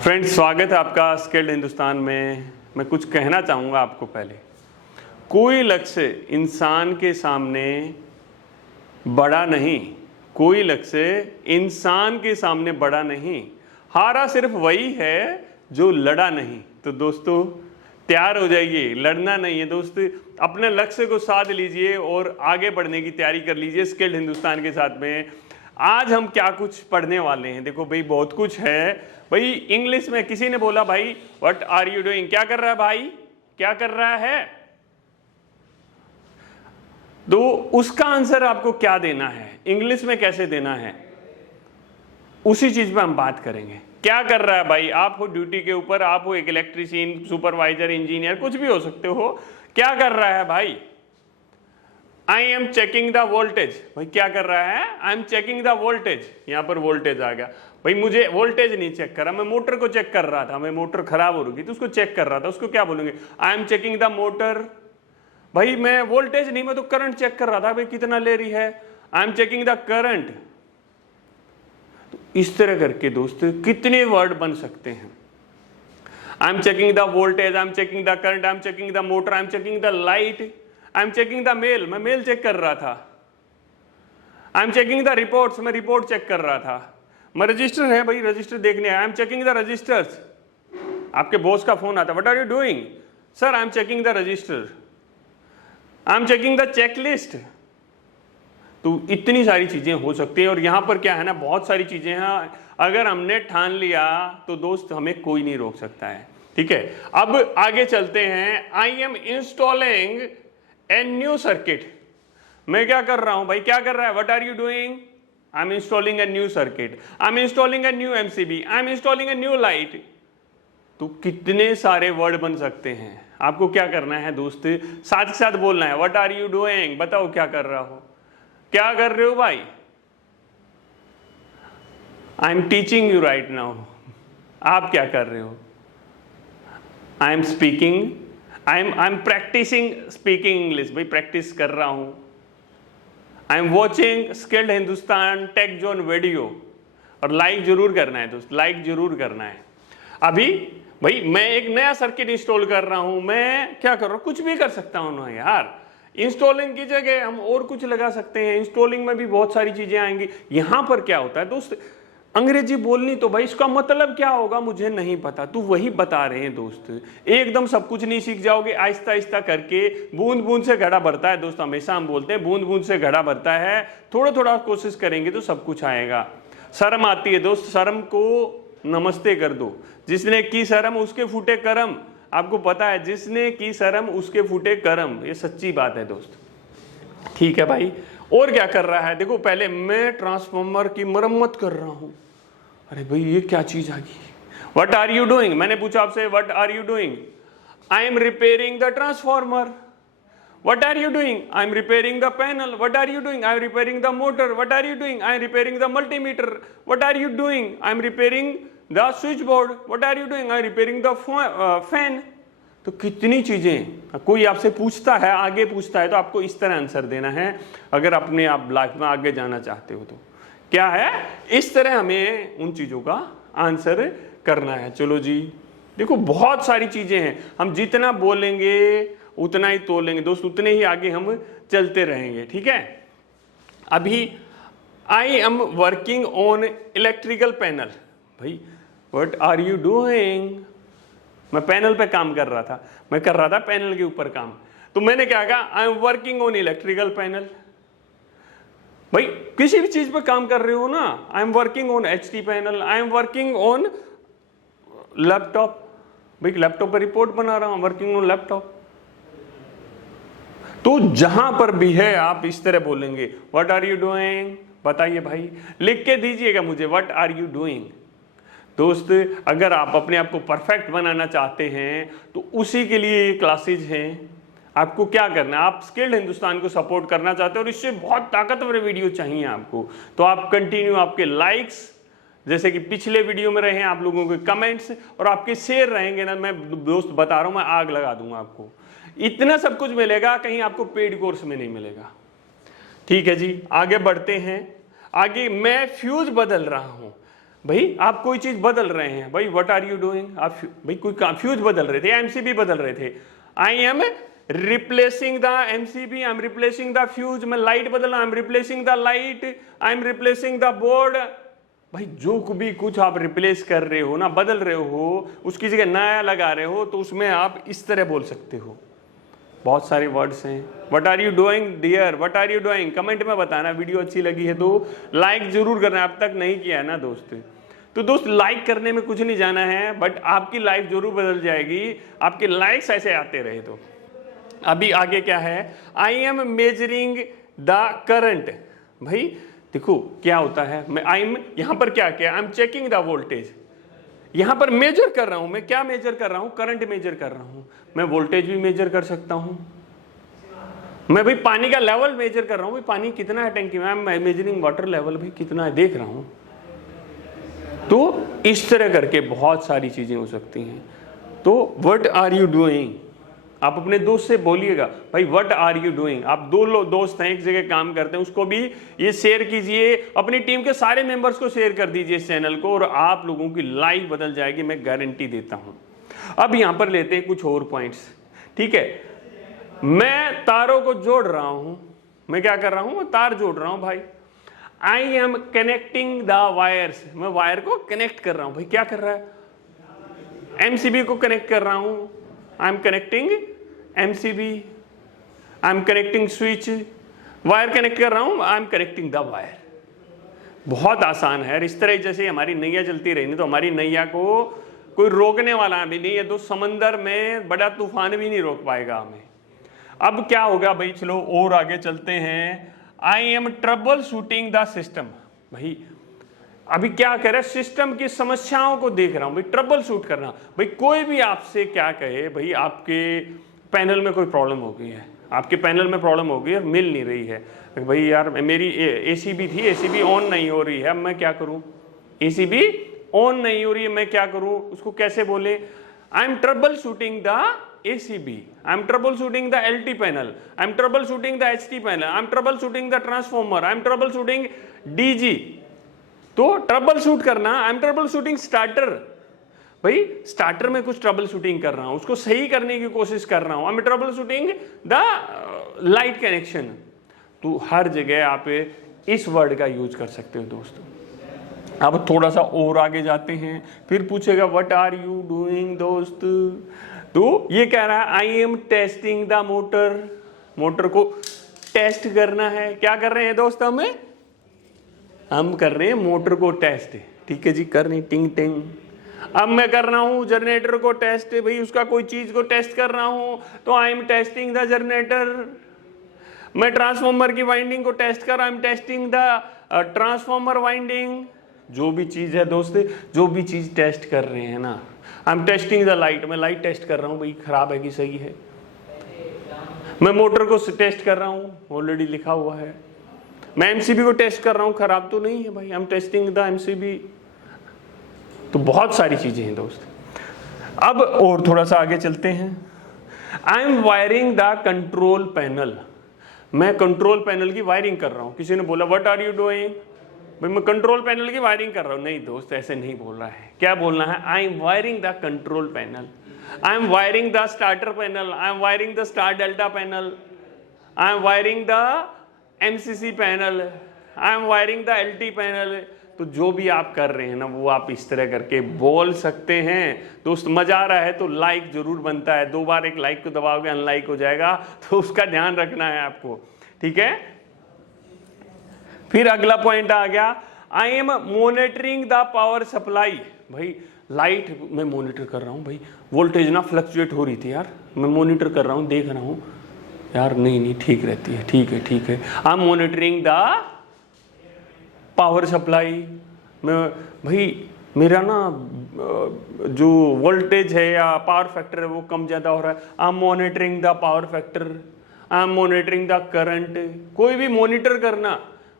Friends, स्वागत है आपका स्किल्ड हिंदुस्तान में। मैं कुछ कहना चाहूँगा आपको। पहले, कोई लक्ष्य इंसान के सामने बड़ा नहीं, कोई लक्ष्य इंसान के सामने बड़ा नहीं, हारा सिर्फ वही है जो लड़ा नहीं। तो दोस्तों, तैयार हो जाइए, लड़ना नहीं है दोस्त। अपने लक्ष्य को साध लीजिए और आगे बढ़ने की तैयारी कर लीजिए स्किल्ड हिंदुस्तान के साथ में। आज हम क्या कुछ पढ़ने वाले हैं, देखो भाई, बहुत कुछ है भाई। इंग्लिश में किसी ने बोला भाई व्हाट आर यू डूइंग, क्या कर रहा है भाई, क्या कर रहा है, तो उसका आंसर आपको क्या देना है, इंग्लिश में कैसे देना है, उसी चीज पे हम बात करेंगे। क्या कर रहा है भाई, आप हो ड्यूटी के ऊपर, आप हो एक इलेक्ट्रीशियन, सुपरवाइजर, इंजीनियर, कुछ भी हो सकते हो। क्या कर रहा है भाई, I am checking the voltage. भाई क्या कर रहा है, I am checking the voltage. यहां पर वोल्टेज आ गया भाई, मुझे वोल्टेज नहीं चेक करा, मैं मोटर को चेक कर रहा था, मैं मोटर खराब हो रही थी तो उसको चेक कर रहा था, उसको क्या बोलेंगे, आई एम चेकिंग द मोटर। भाई मैं वोल्टेज नहीं, मैं तो करंट चेक कर रहा था, भाई कितना ले रही है, I am checking the current. तो इस तरह करके दोस्त कितने वर्ड बन सकते हैं। I am checking the voltage, I am checking the current, I am checking the motor, I am checking the light, I am checking the mail, मैं मेल चेक कर रहा था, I am checking the reports, मैं report check कर रहा था, मैं register है भाई, रजिस्टर देखने I am checking the registers. आपके बॉस का फोन आता, what are you doing, sir I am checking the register, I am checking the checklist. तो इतनी सारी चीजें हो सकती हैं। और यहां पर क्या है ना, बहुत सारी चीजें हैं, अगर हमने ठान लिया तो दोस्त हमें कोई नहीं रोक सकता है। ठीक है, अब आगे चलते हैं। I am installing a new circuit. मैं क्या कर रहा हूं भाई, क्या कर रहा है, what are you doing, I am installing a new circuit, I am installing a new MCB, I am installing a new light. तो कितने सारे वर्ड बन सकते हैं। आपको क्या करना है दोस्त, साथ के साथ बोलना है, व्हाट आर यू डूइंग, बताओ क्या कर रहा हो, क्या कर रहे हो भाई, I am teaching you right now, आप क्या कर रहे हो, I am speaking, I am practicing speaking English, भाई प्रैक्टिस कर रहा हूं, I am watching skilled Hindustan tech zone video. और लाइक जरूर करना है दोस्त, लाइक जरूर करना है। अभी भाई मैं एक नया सर्किट इंस्टॉल कर रहा हूं, मैं क्या कर रहा हूं, कुछ भी कर सकता हूं ना यार। इंस्टॉलिंग की जगह हम और कुछ लगा सकते हैं, इंस्टॉलिंग में भी बहुत सारी चीजें आएंगी। यहां पर क्या होता है दोस्त, अंग्रेजी बोलनी तो भाई इसका मतलब क्या होगा मुझे नहीं पता, तो वही बता रहे हैं दोस्त। एकदम सब कुछ नहीं सीख जाओगे, आहिस्ता आहिस्ता करके, बूंद बूंद से घड़ा भरता है दोस्त, हमेशा हम बोलते हैं बूंद बूंद से घड़ा भरता है। थोड़ा थोड़ा कोशिश करेंगे तो सब कुछ आएगा। शर्म आती है दोस्त, शर्म को नमस्ते कर दो। जिसने की शर्म उसके फूटे करम। आपको पता है, जिसने की शर्म उसके फूटे करम, ये सच्ची बात है दोस्त। ठीक है भाई, और क्या कर रहा है, देखो पहले मैं ट्रांसफार्मर की मरम्मत कर रहा हूं। अरे भाई ये क्या चीज आ गई, व्हाट आर यू डूइंग, मैंने पूछा आपसे what are you doing, I am repairing the transformer. What are you doing, I am repairing the panel. What are you doing, I am repairing the motor. What are you doing, I am repairing the multimeter. What are you doing, I am repairing the switch board. What are you doing, I am repairing the fan. तो कितनी चीजें, कोई आपसे पूछता है, आगे पूछता है, तो आपको इस तरह आंसर देना है अगर अपने आप लाइफ में आगे जाना चाहते हो तो। क्या है, इस तरह हमें उन चीजों का आंसर करना है। चलो जी, देखो बहुत सारी चीजें हैं, हम जितना बोलेंगे उतना ही तोलेंगे दोस्त, उतने ही आगे हम चलते रहेंगे। ठीक है, अभी I am working on electrical panel. भाई व्हाट आर यू डूइंग, मैं पैनल पे काम कर रहा था, मैं कर रहा था पैनल के ऊपर काम। तो मैंने क्या कहा, I am working on electrical panel. भाई किसी भी चीज पे काम कर रहे हो ना, I am working on HT panel, I am working on laptop. भाई लैपटॉप पर रिपोर्ट बना रहा हूं, वर्किंग ऑन लैपटॉप। तो जहां पर भी है आप इस तरह बोलेंगे, व्हाट आर यू डूइंग, बताइए भाई, लिख के दीजिएगा मुझे व्हाट आर यू डूइंग। दोस्त अगर आप अपने आप को परफेक्ट बनाना चाहते हैं तो उसी के लिए ये क्लासेज हैं। आपको क्या करना है, आप स्किल्ड हिंदुस्तान को सपोर्ट करना चाहते हैं और इससे बहुत ताकतवर वीडियो चाहिए आपको, तो आप कंटिन्यू, आपके लाइक्स जैसे कि पिछले वीडियो में रहे, आप लोगों के कमेंट्स और आपके शेयर रहेंगे ना, मैं दोस्त बता रहा हूं, मैं आग लगा दूंगा आपको। इतना सब कुछ मिलेगा, कहीं आपको पेड कोर्स में नहीं मिलेगा। ठीक है जी, आगे बढ़ते हैं। आगे मैं फ्यूज बदल रहा हूं। भाई आप कोई चीज बदल रहे हैं, भाई व्हाट आर यू डूइंग, आप भाई कोई फ्यूज बदल रहे थे, एमसीबी बदल रहे थे, I am replacing the MCB, I M replacing the fuse, मैं लाइट बदल रहा, I am replacing the light, I M replacing the board. भाई जो भी कुछ आप रिप्लेस कर रहे हो ना, बदल रहे हो, उसकी जगह नया लगा रहे हो, तो उसमें आप इस तरह बोल सकते हो। बहुत सारे वर्ड्स हैं। What are you doing dear, what are you doing, comment में बताना। वीडियो अच्छी लगी है तो लाइक जरूर करना, अब तक नहीं किया है ना दोस्त। तो दोस्त लाइक करने में कुछ नहीं जाना है, बट आपकी लाइफ जरूर बदल जाएगी, आपके लाइक्स ऐसे आते रहे तो। अभी आगे क्या है, I M measuring the current. भाई देखो क्या होता है, मैं आई एम यहां पर क्या किया, आई एम चेकिंग द वोल्टेज, यहां पर मेजर कर रहा हूं। मैं क्या मेजर कर रहा हूं, करंट मेजर कर रहा हूं। मैं वोल्टेज भी मेजर कर सकता हूं, मैं भाई पानी का लेवल मेजर कर रहा हूं, भाई पानी कितना है टंकी में, I am measuring water level, भाई कितना है देख रहा हूं। तो इस तरह करके बहुत सारी चीजें हो सकती हैं। तो व्हाट आर यू डूइंग, आप अपने दोस्त से बोलिएगा भाई व्हाट आर यू डूइंग। आप दो दोस्त हैं एक जगह काम करते हैं, उसको भी ये शेयर कीजिए, अपनी टीम के सारे मेंबर्स को शेयर कर दीजिए इस चैनल को, और आप लोगों की लाइफ बदल जाएगी, मैं गारंटी देता हूं। अब यहां पर लेते हैं कुछ और पॉइंट्स, ठीक है। मैं तारों को जोड़ रहा हूं, मैं क्या कर रहा हूं, मैं तार जोड़ रहा हूं भाई। I am connecting the wires, मैं वायर को कनेक्ट कर रहा हूं। भाई क्या कर रहा है, एमसीबी को कनेक्ट कर रहा हूं, I am connecting MCB, I am connecting switch, wire connect कर रहा हूं, I am connecting the wire. बहुत आसान है। इस तरह जैसे हमारी नैया चलती रही तो हमारी नैया को कोई रोकने वाला भी नहीं है, तो समंदर में बड़ा तूफान भी नहीं रोक पाएगा हमें। अब क्या होगा भाई, चलो और आगे चलते हैं। I M trouble shooting the system. भाई अभी क्या कह रहा है, सिस्टम की समस्याओं को देख रहा हूं, भाई ट्रबल शूट करना। भाई कोई भी आपसे क्या कहे, भाई आपके पैनल में कोई प्रॉब्लम हो गई है, आपके पैनल में प्रॉब्लम हो गई है, मिल नहीं रही है, भाई यार मेरी एसीबी थी, एसीबी ऑन नहीं हो रही है, अब मैं क्या करूं, एसीबी ऑन नहीं हो रही है, मैं क्या करूं, उसको कैसे बोले, I am trouble shooting the ACB, I am troubleshooting the LT panel, I am troubleshooting the HT panel, I am troubleshooting the transformer, I am troubleshooting DG। तो ट्रबल शूट करना, I am trouble shooting starter, भाई starter में कुछ trouble shooting कर रहा हूं, उसको सही करने की कोशिश कर रहा हूं, I M trouble shooting the light connection. तो हर जगह आप इस वर्ड का यूज कर सकते हो दोस्तों। अब थोड़ा सा और आगे जाते हैं, फिर पूछेगा व्हाट आर यू डूइंग दोस्त। तो ये कह रहा है I M testing the motor, motor को टेस्ट करना है। क्या कर रहे हैं दोस्त, हम कर रहे हैं मोटर को टेस्ट, ठीक है जी, कर रहे हैं टिंग टिंग। अब मैं कर रहा हूं जनरेटर को टेस्ट, भाई उसका कोई चीज को टेस्ट कर रहा हूं, तो I am testing the generator. मैं ट्रांसफॉर्मर की वाइंडिंग को टेस्ट कर, I am testing the transformer winding. जो भी चीज है दोस्त, जो भी चीज टेस्ट कर रहे हैं ना, I am testing the light, मैं लाइट टेस्ट कर रहा हूं, भाई खराब है कि सही है। मैं मोटर को टेस्ट कर रहा हूं, ऑलरेडी लिखा हुआ है। मैं एमसीबी को टेस्ट कर रहा हूं, खराब तो नहीं है भाई, I M testing the MCB. तो बहुत सारी चीजें हैं दोस्त। अब और थोड़ा सा आगे चलते हैं। I M wiring the control panel, मैं कंट्रोल पैनल की वायरिंग कर रहा हूं। किसी ने बोला व्हाट आर यू डूइंग, भाई मैं कंट्रोल पैनल की वायरिंग कर रहा हूं। नहीं दोस्त, ऐसे नहीं बोल रहा है, क्या बोलना है, I M wiring the control panel, I am wiring the starter panel, I am wiring the star delta panel, I am wiring the MCC panel, I am wiring the LT panel. तो जो भी आप कर रहे हैं ना, वो आप इस तरह करके बोल सकते हैं दोस्त। मजा आ रहा है तो लाइक जरूर बनता है, 2 बार एक लाइक को दबाओगे अनलाइक हो जाएगा, तो उसका ध्यान रखना है आपको, ठीक है। फिर अगला पॉइंट आ गया, I am monitoring the power supply. भाई लाइट में मॉनिटर कर रहा हूं, भाई वोल्टेज ना फ्लक्चुएट हो रही थी यार, मैं मॉनिटर कर रहा हूं, देख रहा हूं यार, नहीं ठीक रहती है, ठीक है। I M monitoring the power supply. मैं भाई मेरा ना जो वोल्टेज है या पावर फैक्टर है वो कम ज़्यादा हो रहा है, I M monitoring the power factor, I am monitoring the current. कोई भी मॉनिटर करना,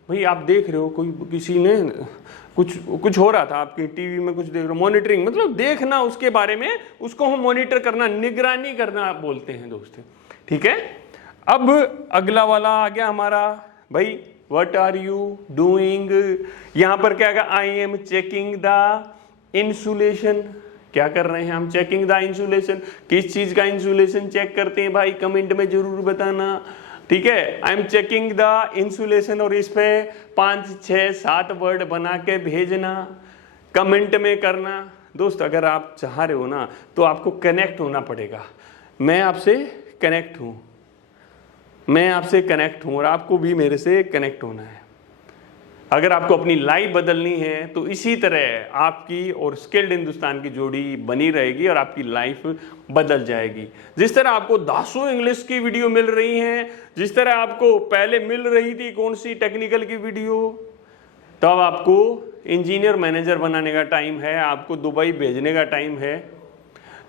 भाई आप देख रहे हो कोई किसी ने कुछ हो रहा था आपकी टीवी में, कुछ देख रहे हो, मॉनिटरिंग मतलब देखना उसके बारे में, उसको हम मॉनिटर करना, निगरानी करना बोलते हैं दोस्त, ठीक है। अब अगला वाला आ गया हमारा, भाई व्हाट आर यू डूइंग। यहां पर क्या है, I am checking the insulation. क्या कर रहे हैं हम, चेकिंग द इंसुलेशन। किस चीज का इंसुलेशन चेक करते हैं भाई, कमेंट में जरूर बताना, ठीक है। I am checking the insulation, और इस पे 5 6 7 वर्ड बना के भेजना, कमेंट में करना। दोस्त अगर आप चाह रहे हो ना तो आपको कनेक्ट होना पड़ेगा। मैं आपसे कनेक्ट हूं, मैं आपसे कनेक्ट हूं और आपको भी मेरे से कनेक्ट होना है। अगर आपको अपनी लाइफ बदलनी है तो इसी तरह आपकी और स्किल्ड हिंदुस्तान की जोड़ी बनी रहेगी और आपकी लाइफ बदल जाएगी। जिस तरह आपको 10 इंग्लिश की वीडियो मिल रही हैं, जिस तरह आपको पहले मिल रही थी कौन सी टेक्निकल की वीडियो, तब आपको इंजीनियर मैनेजर बनाने का टाइम है, आपको दुबई भेजने का टाइम है।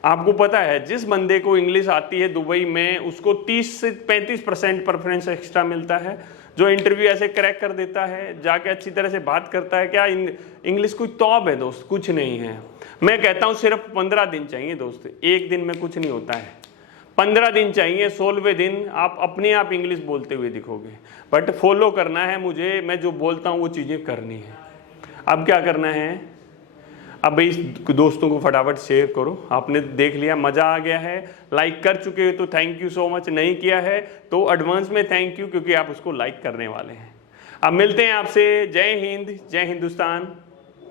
आपको पता है जिस बंदे को इंग्लिश आती है दुबई में उसको 30 से 35% प्रेफरेंस एक्स्ट्रा मिलता है। जो इंटरव्यू ऐसे क्रैक कर देता है, जाके अच्छी तरह से बात करता है, क्या इंग्लिश कोई तौब है दोस्त, कुछ नहीं है। मैं कहता हूँ सिर्फ 15 दिन चाहिए दोस्त, एक दिन में कुछ नहीं होता है। 15 दिन चाहिए, 16वें दिन आप अपने आप इंग्लिश बोलते हुए दिखोगे। बट फॉलो करना है मुझे, मैं जो बोलता हूँ वो चीज़ें करनी है। अब क्या करना है, अब भाई दोस्तों को फटाफट शेयर करो। आपने देख लिया, मज़ा आ गया है, लाइक कर चुके हो तो थैंक यू सो मच, नहीं किया है तो एडवांस में थैंक यू, क्योंकि आप उसको लाइक करने वाले हैं। अब मिलते हैं आपसे। जय हिंद, जय हिंदुस्तान।